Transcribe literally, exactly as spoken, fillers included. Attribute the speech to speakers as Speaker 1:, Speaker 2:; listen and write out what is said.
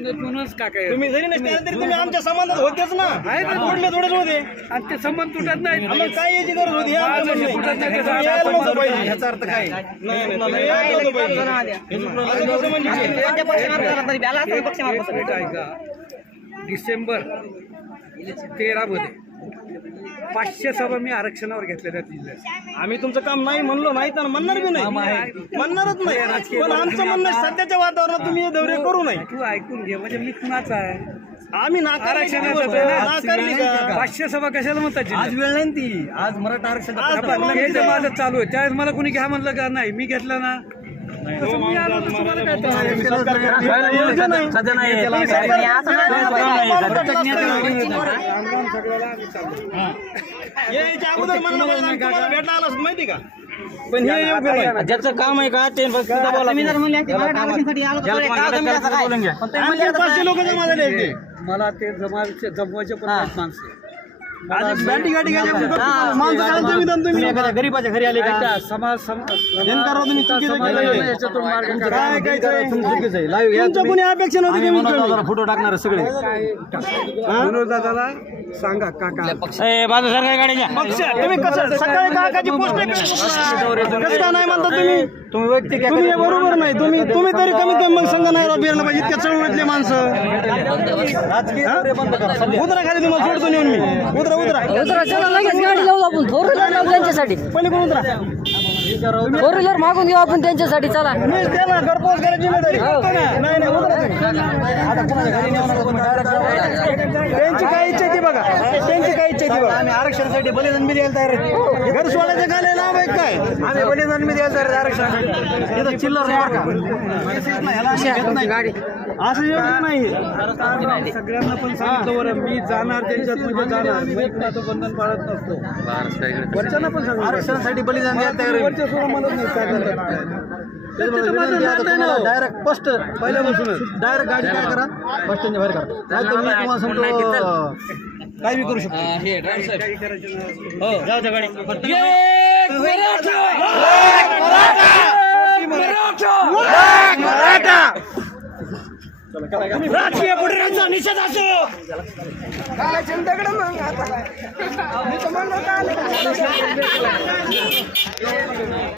Speaker 1: म्हणूनच काका
Speaker 2: तुम्ही जरी नसते तरी तुम्ही आमच्या संबंधात होतेच ना थोडले थोडेच होते
Speaker 1: आणि ते संबंध तुटत नाही.
Speaker 2: आम्हाला काय याची गरज होती आमचं म्हणणं आहे. तुम्ही यायला नव्हतं पाहिजे. ह्याचा अर्थ काय नाही नाही, तुम्ही यायला नव्हतं पाहिजे. असं कसं म्हणजे
Speaker 1: भेट ऐका डिसेंबर तेरा मध्ये पाचशे सभा मी आरक्षणावर घेतलेल्या जिल्ह्यात.
Speaker 2: आम्ही तुमचं काम नाही म्हणलो नाही तर म्हणणार बी नाही म्हणणारच नाही पण आमचं म्हणणं आहे, सध्याच्या वातावरणात तुम्ही हे दौरे करू नये.
Speaker 1: तू ऐकून घे म्हणजे मी कुणाचा आहे
Speaker 2: आम्ही नाकारली का?
Speaker 1: पाचशे सभा कशाला म्हणतात
Speaker 3: आज वेळ नाही ती आज मराठा आरक्षण
Speaker 1: हे माझं चालू आहे त्यावेळेस मला कोणी घ्या म्हणलं का नाही मी घेतलं ना तसं मी आलो तर तुम्हाला काय त्रास आहे?
Speaker 3: सध्या नाही
Speaker 2: याच्या अगोदर म्हणलं पाहिजे आम्ही तुम्हाला भेटायला आलोच, माहिती का पण हे योग्य नाही.
Speaker 3: ज्याचं काम आहे का ते फक्त बोला.
Speaker 2: आमचे पाचशे लोक जमा झाले आहेत ते.
Speaker 1: मला ते जमायचे जमवायचे पण नाहीत माणसं.
Speaker 2: आधी बँडी गाडी घ्यायची माणसं काय जमीन तुम्ही
Speaker 3: एखाद्या गरीबाच्या घरी आले का
Speaker 1: ऐका, समाज सम-
Speaker 2: नेमका तुम्ही चुकीचं
Speaker 1: समाज-
Speaker 2: केलं.
Speaker 1: याच्यातून मार्ग
Speaker 2: काय
Speaker 1: काढा.
Speaker 2: काय काय
Speaker 3: चुकीचं आहे. लाईव्ह या
Speaker 2: तुमच्या कोणी अपेक्षा नव्हती की मी करू.
Speaker 3: फोटो टाकणार सगळे
Speaker 1: मनोज दादाला सांगा काका
Speaker 3: बाजू सरकार गाडीच्या
Speaker 2: पक्ष तुम्ही कसं सकाळी काकाची पोस्ट कसं काय नाही म्हणता तुम्ही
Speaker 3: तुम्ही व्यक्ती काय
Speaker 2: तुम्ही हे बरोबर नाही तुम्ही तुम्ही तरी कमीत कमी मग संघ नाही राबविला पाहिजे इतक्या चळवळीतले माणसं
Speaker 3: राजकीय दौरे बंद करा सध्या.
Speaker 2: उतरा खाली तुम्हाला सोडतो नेऊन मी उतरा उतरा
Speaker 4: उतरा चला लगेच गाडी जाऊ आपण फोर व्हीलर लावू त्यांच्यासाठी
Speaker 2: पहिले कोण उतरा
Speaker 4: फोर व्हीलर मागून घेऊ आपण त्यांच्यासाठी चला
Speaker 2: मी त्याला घरपोच करायची जिम्मेदारी नाही नाही उतरा तुम्ही.
Speaker 3: आता कुणाच्या घरी नेऊ नका तुम्ही डायरेक्ट
Speaker 2: त्यांची काय इच्छा आहे ती बघा त्यांची काय इच्छा आहे ती बघा
Speaker 3: आम्ही आरक्षणासाठी बलिदान बी द्यायला तयार आहे.
Speaker 2: घर सोडायचं काय लय लाभ आहे काय
Speaker 3: आम्ही बलिदान बी द्यायला तयार आहे आरक्षणासाठी. इथं चिल्लर नाही बरं का
Speaker 4: गाडी
Speaker 2: असं योग्य नाही
Speaker 1: सगळ्यांना पण सांगितलं बरं मी जाणार त्यांच्यात म्हणजे जाणार मी कुणाचं बंधन पाळत नसतो. वरच्यांना पण सांगितलं
Speaker 3: आरक्षणासाठी बलिदान द्यायला तयार आहे.
Speaker 1: वरच्या सोडून म्हणत नाही काय करतात.
Speaker 3: त्याच्यामुळे
Speaker 1: माझं
Speaker 3: विनंती आहे
Speaker 1: नातं आहे ना.
Speaker 3: तुम्हाला डायरेक्ट स्पष्ट पहिल्यापासूनच डायरेक्ट गाडी काय करा बस स्टँडच्या बाहेर करा नाही तर मी तुम्हाला सांगतो काय बी करू शकतो.
Speaker 1: काही करायचं नाही.
Speaker 3: हो जाऊ द्या गाडी.
Speaker 2: राजकीय पुढाऱ्यांचा निषेध असो